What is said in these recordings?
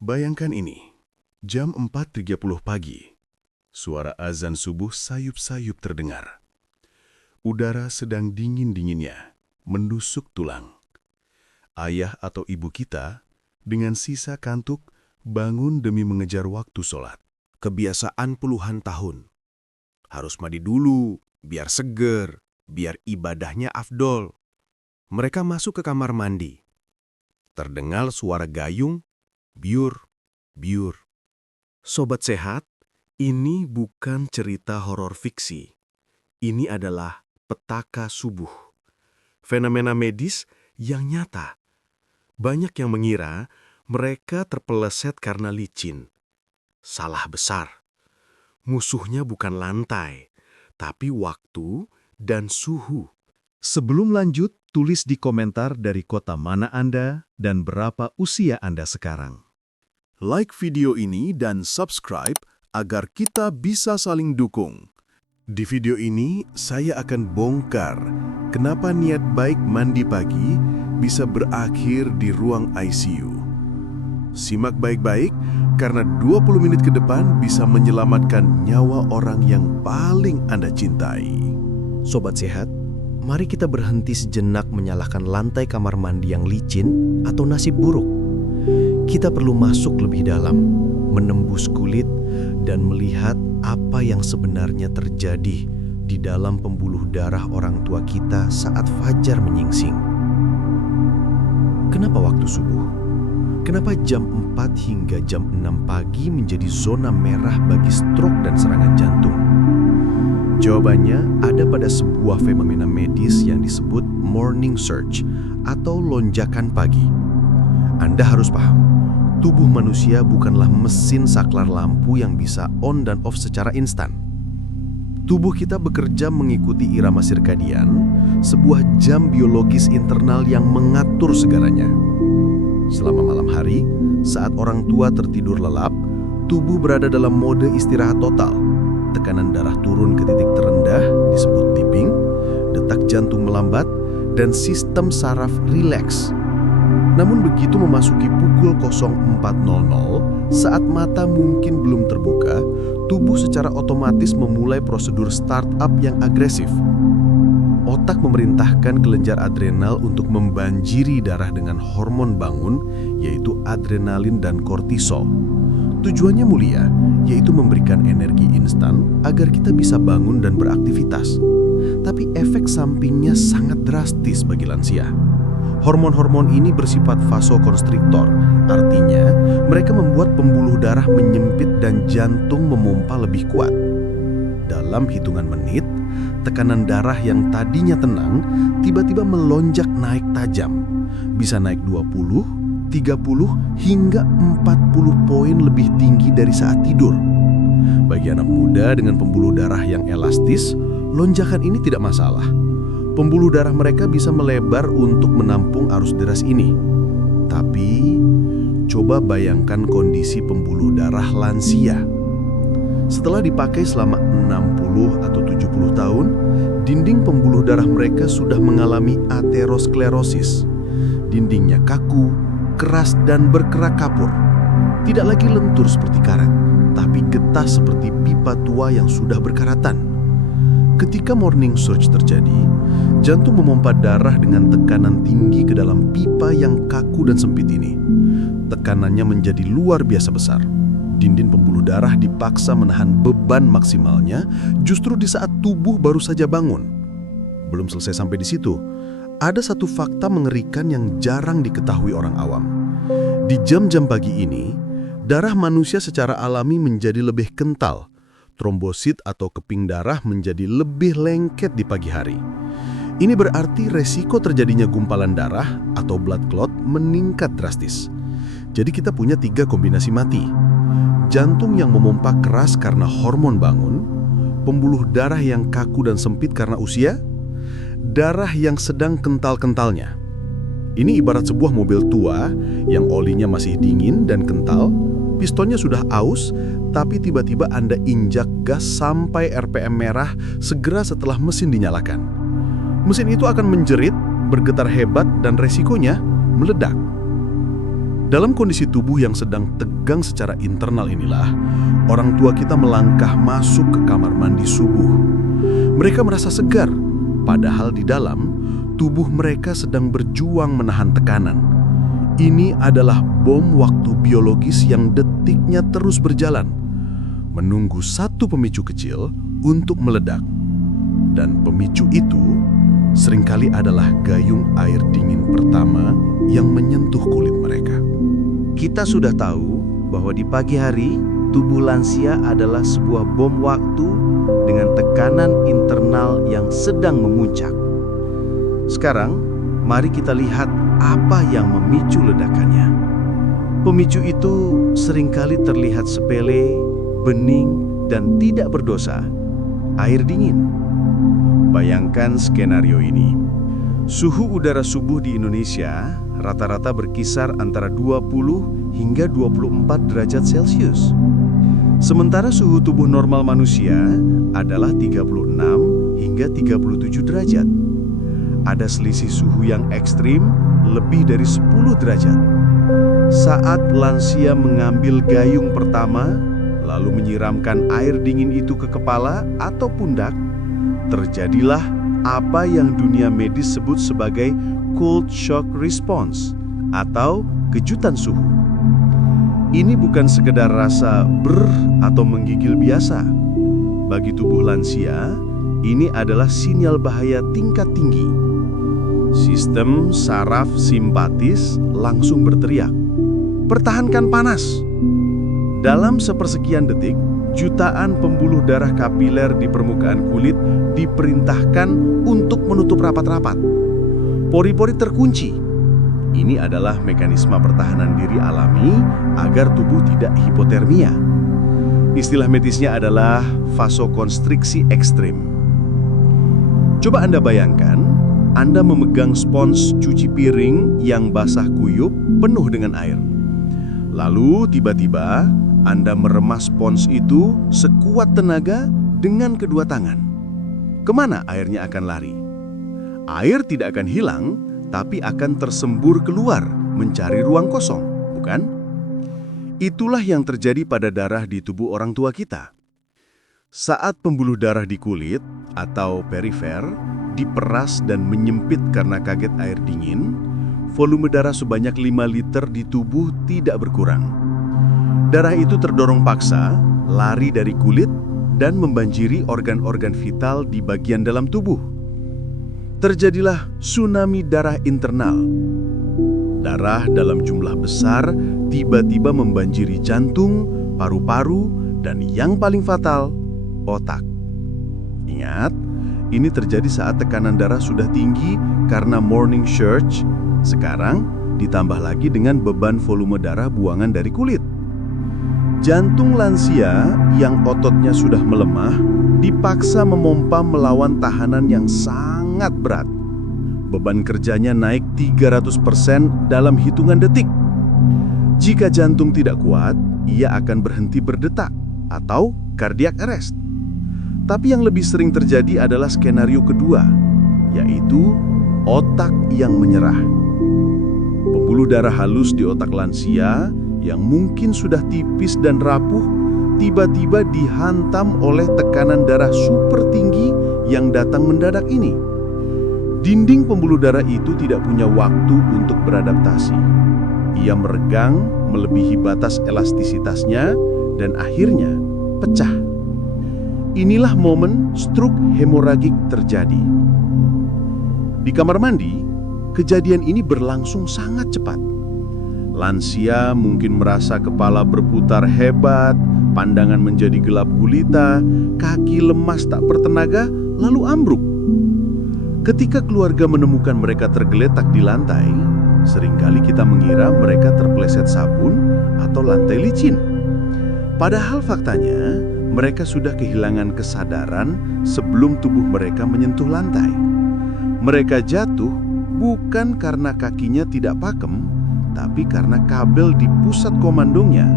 Bayangkan ini, jam 4.30 pagi, suara azan subuh sayup-sayup terdengar. Udara sedang dingin-dinginnya, menusuk tulang. Ayah atau ibu kita, dengan sisa kantuk, bangun demi mengejar waktu sholat. Kebiasaan puluhan tahun. Harus mandi dulu, biar seger, biar ibadahnya afdol. Mereka masuk ke kamar mandi. Terdengar suara gayung, biur, biur. Sobat sehat, ini bukan cerita horor fiksi. Ini adalah petaka subuh. Fenomena medis yang nyata. Banyak yang mengira mereka terpeleset karena licin. Salah besar. Musuhnya bukan lantai, tapi waktu dan suhu. Sebelum lanjut, tulis di komentar dari kota mana Anda dan berapa usia Anda sekarang. Like video ini dan subscribe agar kita bisa saling dukung. Di video ini, saya akan bongkar kenapa niat baik mandi pagi bisa berakhir di ruang ICU. Simak baik-baik, karena 20 menit ke depan bisa menyelamatkan nyawa orang yang paling Anda cintai. Sobat sehat, mari kita berhenti sejenak menyalahkan lantai kamar mandi yang licin atau nasib buruk. Kita perlu masuk lebih dalam, menembus kulit, dan melihat apa yang sebenarnya terjadi di dalam pembuluh darah orang tua kita saat fajar menyingsing. Kenapa waktu subuh? Kenapa jam 4 hingga jam 6 pagi menjadi zona merah bagi stroke dan serangan jantung? Jawabannya ada pada sebuah fenomena medis yang disebut morning surge atau lonjakan pagi. Anda harus paham, tubuh manusia bukanlah mesin saklar lampu yang bisa on dan off secara instan. Tubuh kita bekerja mengikuti irama sirkadian, sebuah jam biologis internal yang mengatur segalanya. Selama malam hari, saat orang tua tertidur lelap, tubuh berada dalam mode istirahat total. Tekanan darah turun ke titik terendah, disebut tipping, detak jantung melambat, dan sistem saraf rileks. Namun begitu memasuki pukul 04.00, saat mata mungkin belum terbuka, tubuh secara otomatis memulai prosedur startup yang agresif. Otak memerintahkan kelenjar adrenal untuk membanjiri darah dengan hormon bangun, yaitu adrenalin dan kortisol. Tujuannya mulia, yaitu memberikan energi instan agar kita bisa bangun dan beraktivitas. Tapi efek sampingnya sangat drastis bagi lansia. Hormon-hormon ini bersifat vasokonstriktor, artinya mereka membuat pembuluh darah menyempit dan jantung memompa lebih kuat. Dalam hitungan menit, tekanan darah yang tadinya tenang tiba-tiba melonjak naik tajam. Bisa naik 20, 30, hingga 40 poin lebih tinggi dari saat tidur. Bagi anak muda dengan pembuluh darah yang elastis, lonjakan ini tidak masalah. Pembuluh darah mereka bisa melebar untuk menampung arus deras ini. Tapi, coba bayangkan kondisi pembuluh darah lansia. Setelah dipakai selama 60 atau 70 tahun, dinding pembuluh darah mereka sudah mengalami aterosklerosis. Dindingnya kaku, keras, dan berkerak kapur. Tidak lagi lentur seperti karet, tapi getah seperti pipa tua yang sudah berkaratan. Ketika morning surge terjadi, jantung memompa darah dengan tekanan tinggi ke dalam pipa yang kaku dan sempit ini. Tekanannya menjadi luar biasa besar. Dinding pembuluh darah dipaksa menahan beban maksimalnya justru di saat tubuh baru saja bangun. Belum selesai sampai di situ, ada satu fakta mengerikan yang jarang diketahui orang awam. Di jam-jam pagi ini, darah manusia secara alami menjadi lebih kental. Trombosit atau keping darah menjadi lebih lengket di pagi hari. Ini berarti resiko terjadinya gumpalan darah atau blood clot meningkat drastis. Jadi kita punya 3 kombinasi mati. Jantung yang memompa keras karena hormon bangun, pembuluh darah yang kaku dan sempit karena usia, darah yang sedang kental-kentalnya. Ini ibarat sebuah mobil tua yang olinya masih dingin dan kental, pistonnya sudah aus, tapi tiba-tiba Anda injak gas sampai RPM merah segera setelah mesin dinyalakan. Mesin itu akan menjerit, bergetar hebat, dan resikonya meledak. Dalam kondisi tubuh yang sedang tegang secara internal inilah, orang tua kita melangkah masuk ke kamar mandi subuh. Mereka merasa segar, padahal di dalam, tubuh mereka sedang berjuang menahan tekanan. Ini adalah bom waktu biologis yang detiknya terus berjalan, menunggu satu pemicu kecil untuk meledak. Dan pemicu itu seringkali adalah gayung air dingin pertama yang menyentuh kulit mereka. Kita sudah tahu bahwa di pagi hari, tubuh lansia adalah sebuah bom waktu dengan tekanan internal yang sedang memuncak. Sekarang, mari kita lihat apa yang memicu ledakannya. Pemicu itu seringkali terlihat sepele, bening, dan tidak berdosa. Air dingin. Bayangkan skenario ini. Suhu udara subuh di Indonesia rata-rata berkisar antara 20 hingga 24 derajat Celcius. Sementara suhu tubuh normal manusia adalah 36 hingga 37 derajat. Ada selisih suhu yang ekstrim lebih dari 10 derajat. Saat lansia mengambil gayung pertama, lalu menyiramkan air dingin itu ke kepala atau pundak, terjadilah apa yang dunia medis sebut sebagai cold shock response atau kejutan suhu. Ini bukan sekedar rasa atau menggigil biasa. Bagi tubuh lansia, ini adalah sinyal bahaya tingkat tinggi. Sistem saraf simpatis langsung berteriak, "Pertahankan panas!" Dalam sepersekian detik, jutaan pembuluh darah kapiler di permukaan kulit diperintahkan untuk menutup rapat-rapat. Pori-pori terkunci. Ini adalah mekanisme pertahanan diri alami agar tubuh tidak hipotermia. Istilah medisnya adalah vasokonstriksi ekstrim. Coba Anda bayangkan, Anda memegang spons cuci piring yang basah kuyup penuh dengan air. Lalu tiba-tiba Anda meremas spons itu sekuat tenaga dengan kedua tangan. Kemana airnya akan lari? Air tidak akan hilang, tapi akan tersembur keluar mencari ruang kosong, bukan? Itulah yang terjadi pada darah di tubuh orang tua kita. Saat pembuluh darah di kulit atau perifer diperas dan menyempit karena kaget air dingin, volume darah sebanyak 5 liter di tubuh tidak berkurang. Darah itu terdorong paksa, lari dari kulit, dan membanjiri organ-organ vital di bagian dalam tubuh. Terjadilah tsunami darah internal. Darah dalam jumlah besar tiba-tiba membanjiri jantung, paru-paru, dan yang paling fatal, otak. Ingat, ini terjadi saat tekanan darah sudah tinggi karena morning surge. Sekarang ditambah lagi dengan beban volume darah buangan dari kulit. Jantung lansia yang ototnya sudah melemah dipaksa memompa melawan tahanan yang sangat berat. Beban kerjanya naik 300% dalam hitungan detik. Jika jantung tidak kuat, ia akan berhenti berdetak atau cardiac arrest. Tapi yang lebih sering terjadi adalah skenario kedua, yaitu otak yang menyerah. Pembuluh darah halus di otak lansia yang mungkin sudah tipis dan rapuh, tiba-tiba dihantam oleh tekanan darah super tinggi yang datang mendadak ini. Dinding pembuluh darah itu tidak punya waktu untuk beradaptasi. Ia meregang melebihi batas elastisitasnya dan akhirnya pecah. Inilah momen stroke hemoragik terjadi. Di kamar mandi, kejadian ini berlangsung sangat cepat. Lansia mungkin merasa kepala berputar hebat, pandangan menjadi gelap gulita, kaki lemas tak bertenaga, lalu ambruk. Ketika keluarga menemukan mereka tergeletak di lantai, seringkali kita mengira mereka terpeleset sabun atau lantai licin. Padahal faktanya, mereka sudah kehilangan kesadaran sebelum tubuh mereka menyentuh lantai. Mereka jatuh bukan karena kakinya tidak pakem, tapi karena kabel di pusat komandonya,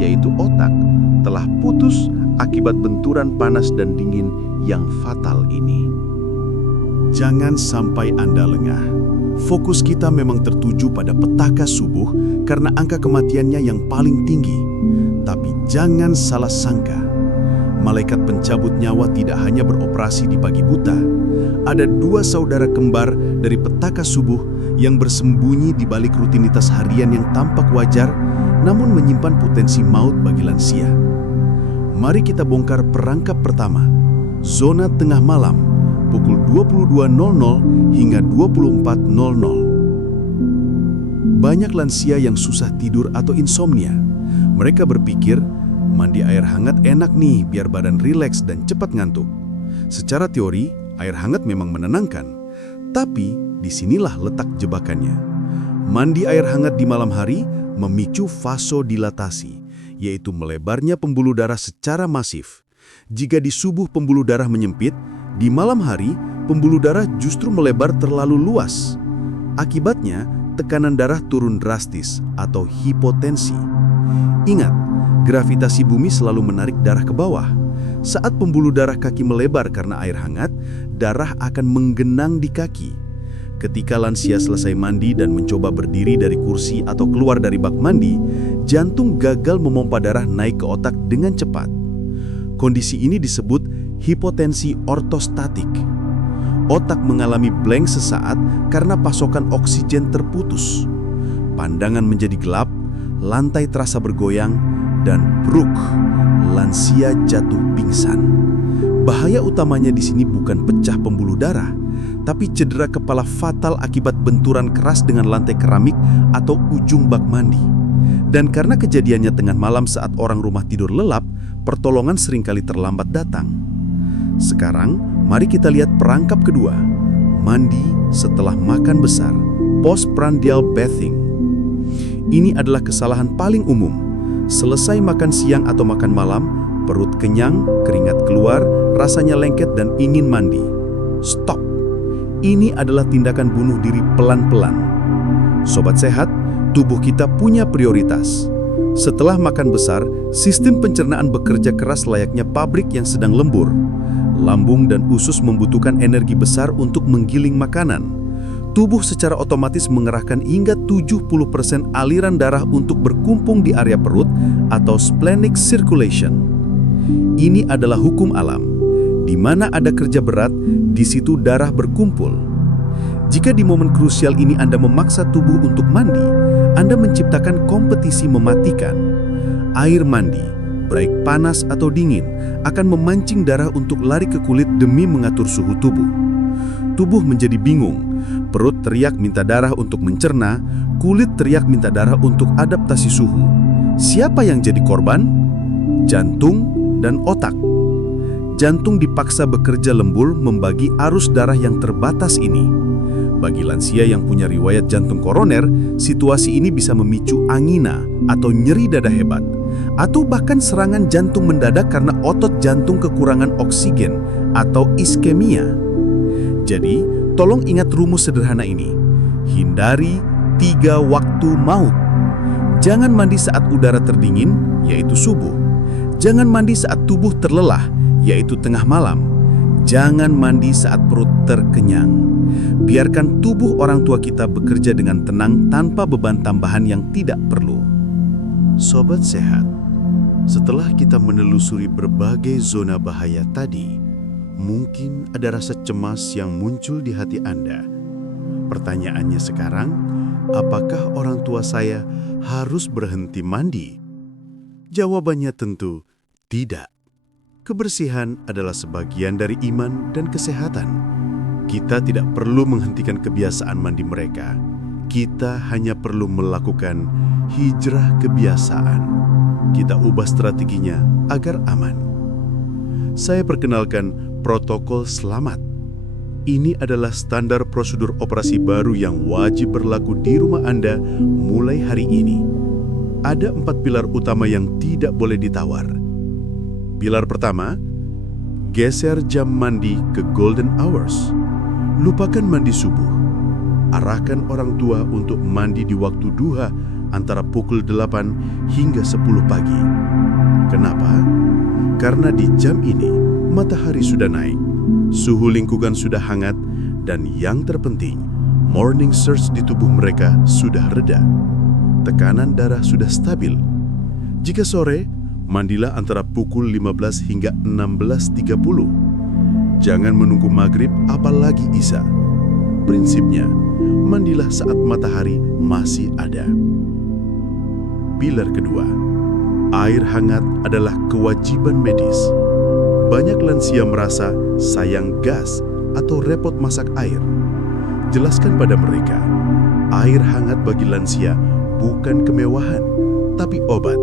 yaitu otak, telah putus akibat benturan panas dan dingin yang fatal ini. Jangan sampai Anda lengah. Fokus kita memang tertuju pada petaka subuh karena angka kematiannya yang paling tinggi. Tapi jangan salah sangka, malaikat pencabut nyawa tidak hanya beroperasi di pagi buta. Ada 2 saudara kembar dari petaka subuh yang bersembunyi di balik rutinitas harian yang tampak wajar, namun menyimpan potensi maut bagi lansia. Mari kita bongkar perangkap pertama, zona tengah malam, pukul 22.00 hingga 24.00. Banyak lansia yang susah tidur atau insomnia. Mereka berpikir, mandi air hangat enak nih biar badan rileks dan cepat ngantuk. Secara teori, air hangat memang menenangkan. Tapi, disinilah letak jebakannya. Mandi air hangat di malam hari memicu vasodilatasi, yaitu melebarnya pembuluh darah secara masif. Jika di subuh pembuluh darah menyempit, di malam hari pembuluh darah justru melebar terlalu luas. Akibatnya, tekanan darah turun drastis atau hipotensi. Ingat, gravitasi bumi selalu menarik darah ke bawah. Saat pembuluh darah kaki melebar karena air hangat, darah akan menggenang di kaki. Ketika lansia selesai mandi dan mencoba berdiri dari kursi atau keluar dari bak mandi, jantung gagal memompa darah naik ke otak dengan cepat. Kondisi ini disebut hipotensi ortostatik. Otak mengalami blank sesaat karena pasokan oksigen terputus. Pandangan menjadi gelap, lantai terasa bergoyang, dan bruk, lansia jatuh pingsan. Bahaya utamanya di sini bukan pecah pembuluh darah, tapi cedera kepala fatal akibat benturan keras dengan lantai keramik atau ujung bak mandi. Dan karena kejadiannya tengah malam saat orang rumah tidur lelap, pertolongan seringkali terlambat datang. Sekarang, mari kita lihat perangkap kedua, mandi setelah makan besar, postprandial bathing. Ini adalah kesalahan paling umum. Selesai makan siang atau makan malam, perut kenyang, keringat keluar, rasanya lengket dan ingin mandi. Stop. Ini adalah tindakan bunuh diri pelan-pelan. Sobat sehat, tubuh kita punya prioritas. Setelah makan besar, sistem pencernaan bekerja keras layaknya pabrik yang sedang lembur. Lambung dan usus membutuhkan energi besar untuk menggiling makanan. Tubuh secara otomatis mengerahkan hingga 70% aliran darah untuk berkumpul di area perut atau splenic circulation. Ini adalah hukum alam. Di mana ada kerja berat, di situ darah berkumpul. Jika di momen krusial ini Anda memaksa tubuh untuk mandi, Anda menciptakan kompetisi mematikan. Air mandi, baik panas atau dingin, akan memancing darah untuk lari ke kulit demi mengatur suhu tubuh. Tubuh menjadi bingung, perut teriak minta darah untuk mencerna, kulit teriak minta darah untuk adaptasi suhu. Siapa yang jadi korban? Jantung dan otak. Jantung dipaksa bekerja lembur membagi arus darah yang terbatas ini. Bagi lansia yang punya riwayat jantung koroner, situasi ini bisa memicu angina atau nyeri dada hebat, atau bahkan serangan jantung mendadak karena otot jantung kekurangan oksigen atau iskemia. Jadi, tolong ingat rumus sederhana ini. Hindari 3 waktu maut. Jangan mandi saat udara terdingin, yaitu subuh. Jangan mandi saat tubuh terlelah, yaitu tengah malam. Jangan mandi saat perut terkenyang. Biarkan tubuh orang tua kita bekerja dengan tenang tanpa beban tambahan yang tidak perlu. Sobat sehat, setelah kita menelusuri berbagai zona bahaya tadi, mungkin ada rasa cemas yang muncul di hati Anda. Pertanyaannya sekarang, apakah orang tua saya harus berhenti mandi? Jawabannya tentu tidak. Kebersihan adalah sebagian dari iman dan kesehatan. Kita tidak perlu menghentikan kebiasaan mandi mereka. Kita hanya perlu melakukan hijrah kebiasaan. Kita ubah strateginya agar aman. Saya perkenalkan protokol selamat. Ini adalah standar prosedur operasi baru yang wajib berlaku di rumah Anda mulai hari ini. Ada 4 pilar utama yang tidak boleh ditawar. Pilar pertama, geser jam mandi ke golden hours. Lupakan mandi subuh. Arahkan orang tua untuk mandi di waktu duha antara pukul 8 hingga 10 pagi. Kenapa? Karena di jam ini matahari sudah naik, suhu lingkungan sudah hangat, Dan yang terpenting, morning surge di tubuh mereka sudah reda. Tekanan darah sudah stabil. Jika sore, mandilah antara pukul 15 hingga 16.30. Jangan menunggu maghrib apalagi isya. Prinsipnya, mandilah saat matahari masih ada. Pilar kedua, air hangat adalah kewajiban medis. Banyak lansia merasa sayang gas atau repot masak air. Jelaskan pada mereka, air hangat bagi lansia bukan kemewahan, tapi obat.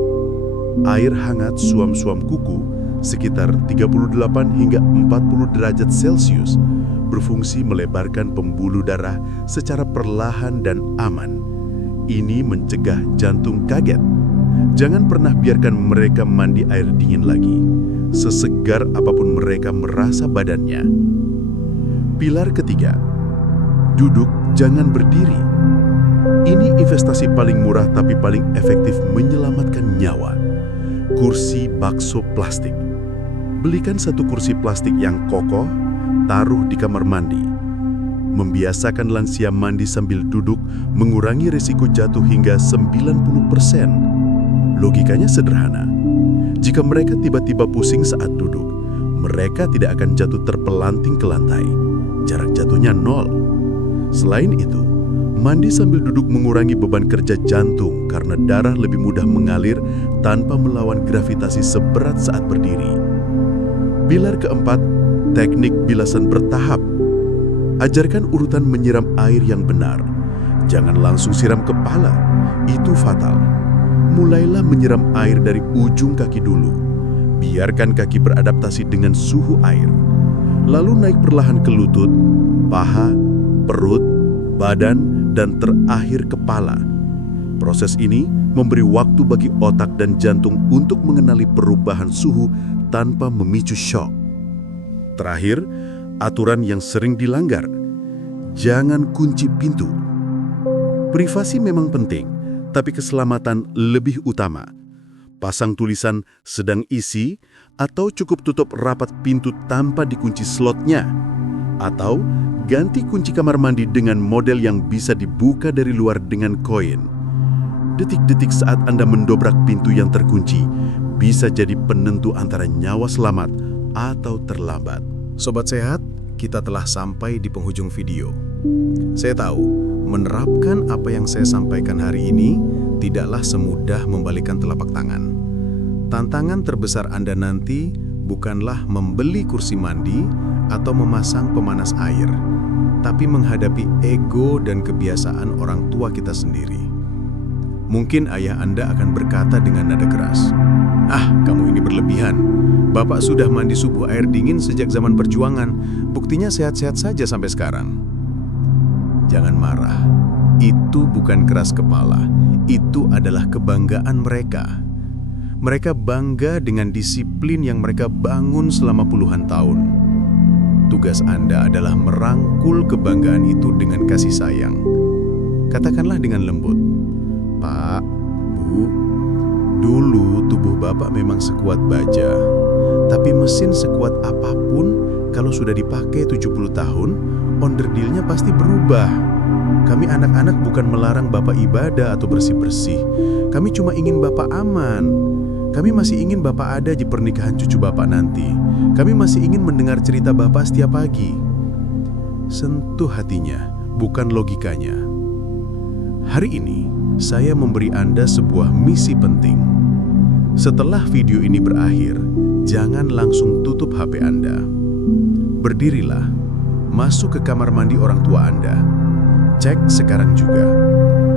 Air hangat suam-suam kuku sekitar 38 hingga 40 derajat Celcius berfungsi melebarkan pembuluh darah secara perlahan dan aman. Ini mencegah jantung kaget. Jangan pernah biarkan mereka mandi air dingin lagi, sesegar apapun mereka merasa badannya. Pilar ketiga, duduk jangan berdiri. Ini investasi paling murah tapi paling efektif menyelamatkan nyawa. Kursi bakso plastik. Belikan satu kursi plastik yang kokoh, taruh di kamar mandi. Membiasakan lansia mandi sambil duduk mengurangi risiko jatuh hingga 90%. Logikanya sederhana. Jika mereka tiba-tiba pusing saat duduk, mereka tidak akan jatuh terpelanting ke lantai. Jarak jatuhnya 0. Selain itu, mandi sambil duduk mengurangi beban kerja jantung karena darah lebih mudah mengalir tanpa melawan gravitasi seberat saat berdiri. Pilar keempat, teknik bilasan bertahap. Ajarkan urutan menyiram air yang benar. Jangan langsung siram kepala, itu fatal. Mulailah menyiram air dari ujung kaki dulu. Biarkan kaki beradaptasi dengan suhu air. Lalu naik perlahan ke lutut, paha, perut, badan, dan terakhir kepala. Proses ini memberi waktu bagi otak dan jantung untuk mengenali perubahan suhu tanpa memicu shock. Terakhir, aturan yang sering dilanggar. Jangan kunci pintu. Privasi memang penting, tapi keselamatan lebih utama. Pasang tulisan sedang isi atau cukup tutup rapat pintu tanpa dikunci slotnya. Atau ganti kunci kamar mandi dengan model yang bisa dibuka dari luar dengan koin. Detik-detik saat Anda mendobrak pintu yang terkunci bisa jadi penentu antara nyawa selamat atau terlambat. Sobat Sehat, kita telah sampai di penghujung video. Saya tahu, menerapkan apa yang saya sampaikan hari ini tidaklah semudah membalikkan telapak tangan. Tantangan terbesar Anda nanti bukanlah membeli kursi mandi atau memasang pemanas air, tapi menghadapi ego dan kebiasaan orang tua kita sendiri. Mungkin ayah Anda akan berkata dengan nada keras, "Ah, kamu ini berlebihan. Bapak sudah mandi subuh air dingin sejak zaman perjuangan. Buktinya sehat-sehat saja sampai sekarang." Jangan marah. Itu bukan keras kepala. Itu adalah kebanggaan mereka. Mereka bangga dengan disiplin yang mereka bangun selama puluhan tahun. Tugas Anda adalah merangkul kebanggaan itu dengan kasih sayang. Katakanlah dengan lembut, "Pak, Bu, dulu tubuh Bapak memang sekuat baja, tapi mesin sekuat apapun kalau sudah dipakai 70 tahun, onderdilnya pasti berubah. Kami anak-anak bukan melarang Bapak ibadah atau bersih-bersih. Kami cuma ingin Bapak aman. Kami masih ingin Bapak ada di pernikahan cucu Bapak nanti. Kami masih ingin mendengar cerita Bapak setiap pagi." Sentuh hatinya, bukan logikanya. Hari ini, saya memberi Anda sebuah misi penting. Setelah video ini berakhir, jangan langsung tutup HP Anda. Berdirilah, masuk ke kamar mandi orang tua Anda. Cek sekarang juga.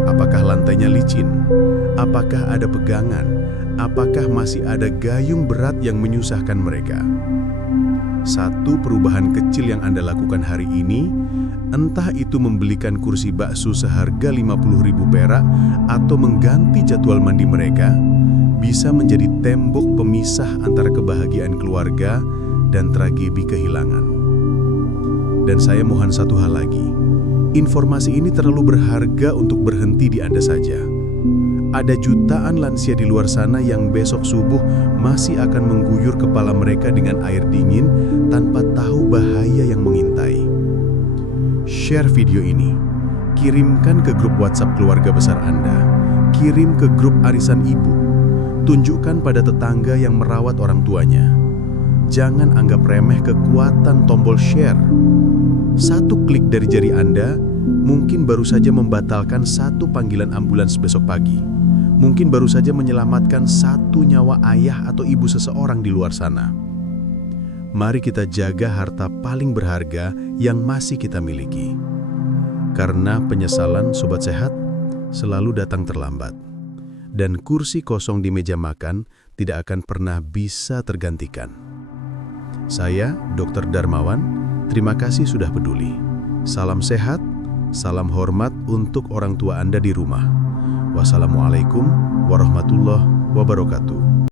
Apakah lantainya licin? Apakah ada pegangan? Apakah masih ada gayung berat yang menyusahkan mereka? Satu perubahan kecil yang Anda lakukan hari ini, entah itu membelikan kursi bakso seharga 50.000 perak atau mengganti jadwal mandi mereka, bisa menjadi tembok pemisah antara kebahagiaan keluarga dan tragedi kehilangan. Dan saya mohon satu hal lagi, informasi ini terlalu berharga untuk berhenti di Anda saja. Ada jutaan lansia di luar sana yang besok subuh masih akan mengguyur kepala mereka dengan air dingin tanpa tahu bahaya yang mengintai. share video ini. Kirimkan ke grup WhatsApp keluarga besar Anda. Kirim ke grup arisan ibu. Tunjukkan pada tetangga yang merawat orang tuanya. Jangan anggap remeh kekuatan tombol share. Satu klik dari jari Anda mungkin baru saja membatalkan satu panggilan ambulans besok pagi. Mungkin baru saja menyelamatkan satu nyawa ayah atau ibu seseorang di luar sana. Mari kita jaga harta paling berharga yang masih kita miliki. Karena penyesalan Sobat Sehat selalu datang terlambat. Dan kursi kosong di meja makan tidak akan pernah bisa tergantikan. Saya, Dr. Darmawan, terima kasih sudah peduli. Salam sehat, salam hormat untuk orang tua Anda di rumah. Wassalamualaikum warahmatullahi wabarakatuh.